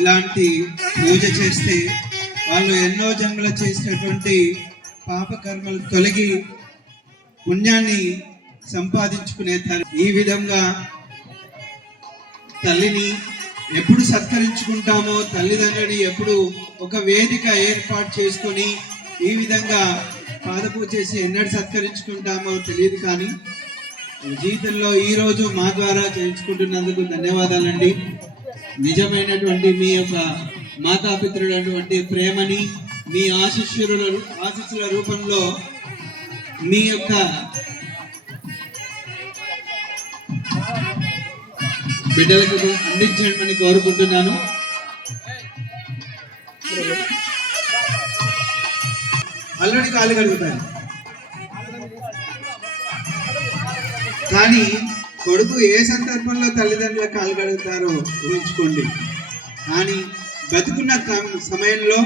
ఇలాంటి పూజ చేస్తే వాళ్ళు ఎన్నో జన్మలు చేసినటువంటి పాపకర్మలు తొలగి పుణ్యాన్ని సంపాదించుకునేస్తారు. ఈ విధంగా తల్లిని ఎప్పుడు సత్కరించుకుంటామో, తల్లిదండ్రులని ఎప్పుడు ఒక వేదిక ఏర్పాటు చేసుకొని ఈ విధంగా పాదపూజ చేసి ఎన్నడూ సత్కరించుకుంటామో తెలియదు. కానీ జీవితంలో ఈరోజు మా ద్వారా చేయించుకుంటున్నందుకు ధన్యవాదాలండి. నిజమైనటువంటి మీ యొక్క మాతాపితృలటువంటి ప్రేమని మీ ఆశీస్సుల రూపంలో మీ యొక్క బిడ్డలకు అందించమని కోరుకుంటున్నాను. అల్లుడి కాలు కడుగుతాను, కానీ కొడుకు ఏ సందర్భంలో తల్లిదండ్రుల కాలు కడుగుతారో ఊహించుకోండి. కానీ బతుకున్న సమయంలో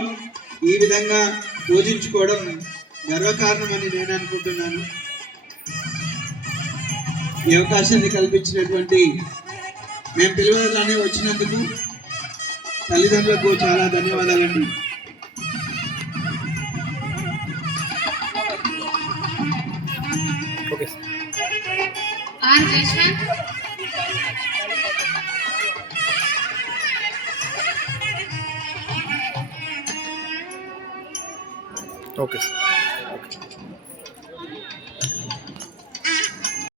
ఈ విధంగా పూజించుకోవడం గర్వకారణమని నేను అనుకుంటున్నాను. ఈ అవకాశాన్ని కల్పించినటువంటి మేము పిలువగానే వచ్చినందుకు తల్లిదండ్రులకు చాలా ధన్యవాదాలండి. ఓకే.